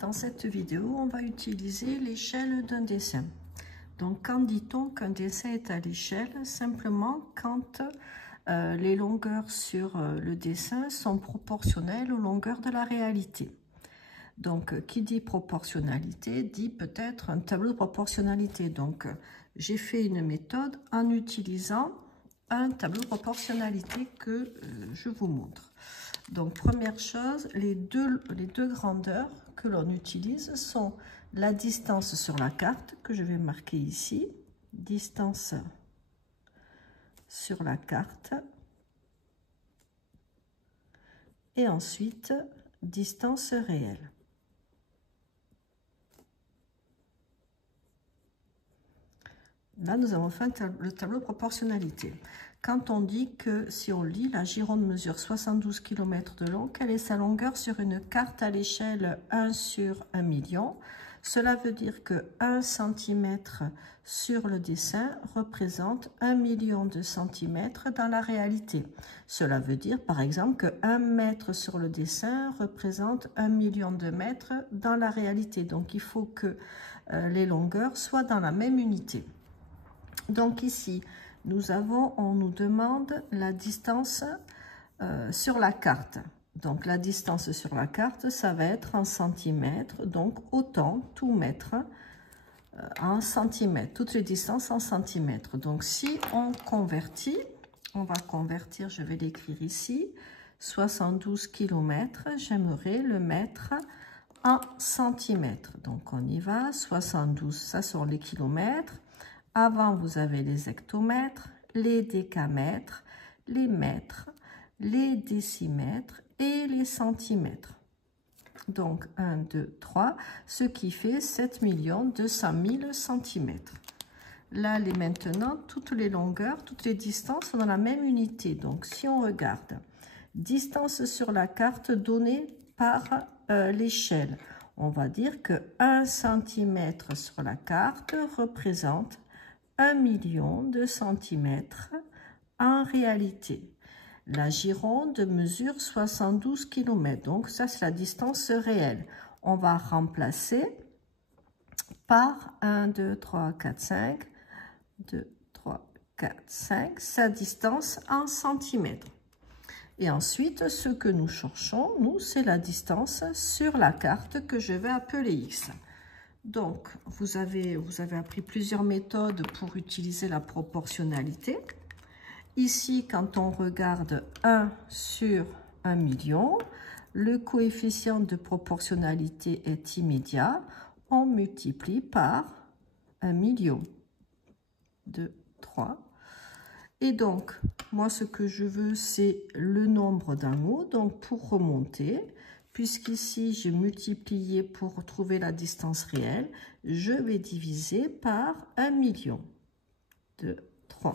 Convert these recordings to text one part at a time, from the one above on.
Dans cette vidéo, on va utiliser l'échelle d'un dessin. Donc, quand dit-on qu'un dessin est à l'échelle? Simplement quand les longueurs sur le dessin sont proportionnelles aux longueurs de la réalité. Donc, qui dit proportionnalité dit peut-être un tableau de proportionnalité. Donc, j'ai fait une méthode en utilisant un tableau de proportionnalité que je vous montre. Donc, première chose, les deux grandeurs que l'on utilise sont la distance sur la carte, que je vais marquer ici, distance sur la carte, et ensuite distance réelle. Là, nous avons fait le tableau de proportionnalité. Quand on dit que, si on lit, la Gironde mesure 72 km de long, quelle est sa longueur sur une carte à l'échelle 1 sur 1 million? Cela veut dire que 1 cm sur le dessin représente 1 million de centimètres dans la réalité. Cela veut dire, par exemple, que 1 mètre sur le dessin représente 1 million de mètres dans la réalité. Donc, il faut que les longueurs soient dans la même unité. Donc ici, on nous demande la distance sur la carte. Donc la distance sur la carte, ça va être en centimètres. Donc autant tout mettre en centimètres, toutes les distances en centimètres. Donc si on convertit, on va convertir, je vais l'écrire ici, 72 km, j'aimerais le mettre en centimètres. Donc on y va, 72, ça sont les kilomètres. Avant, vous avez les hectomètres, les décamètres, les mètres, les décimètres et les centimètres. Donc, 1, 2, 3, ce qui fait 7 200 000 centimètres. Là, maintenant, toutes les longueurs, toutes les distances sont dans la même unité. Donc, si on regarde, distance sur la carte donnée par l'échelle, on va dire que 1 cm sur la carte représente 1 million de centimètres en réalité. La Gironde mesure 72 km, donc ça c'est la distance réelle. On va remplacer par 1, 2, 3, 4, 5, 2, 3, 4, 5, sa distance en centimètres. Et ensuite, ce que nous cherchons, nous, c'est la distance sur la carte que je vais appeler X. Donc, vous avez appris plusieurs méthodes pour utiliser la proportionnalité. Ici, quand on regarde 1 sur 1 million, le coefficient de proportionnalité est immédiat. On multiplie par 1 million. 2, 3. Et donc, moi, ce que je veux, c'est le nombre d'en haut. Donc, pour remonter, puisqu'ici, j'ai multiplié pour trouver la distance réelle, je vais diviser par 1 million. 2, 3.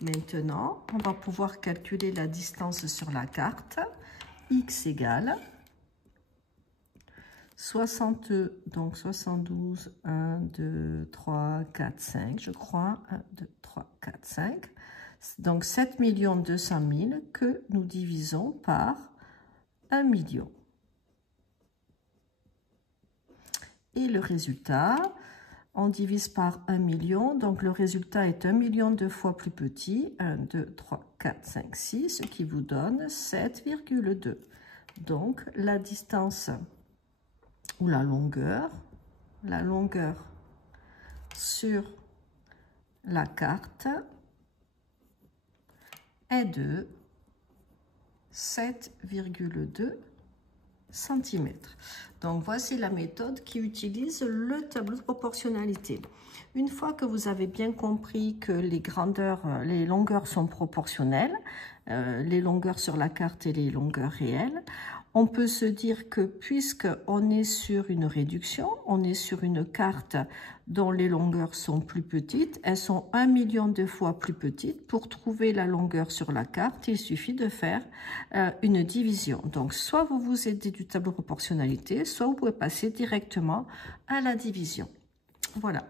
Maintenant, on va pouvoir calculer la distance sur la carte. X égale 60, donc 72, 1, 2, 3, 4, 5, je crois. 1, 2, 3, 4, 5. Donc, 7 200 000 que nous divisons par 1 million. Et le résultat, on divise par 1 million, donc le résultat est 1 million de fois plus petit, 1, 2, 3, 4, 5, 6, ce qui vous donne 7,2. Donc la distance ou la longueur sur la carte est de 7,2 cm. Donc, voici la méthode qui utilise le tableau de proportionnalité. Une fois que vous avez bien compris que les longueurs sont proportionnelles, les longueurs sur la carte et les longueurs réelles, on peut se dire que puisqu'on est sur une réduction, on est sur une carte dont les longueurs sont plus petites, elles sont 1 million de fois plus petites. Pour trouver la longueur sur la carte, il suffit de faire une division. Donc, soit vous vous aidez du tableau de proportionnalité, soit vous pouvez passer directement à la division. Voilà.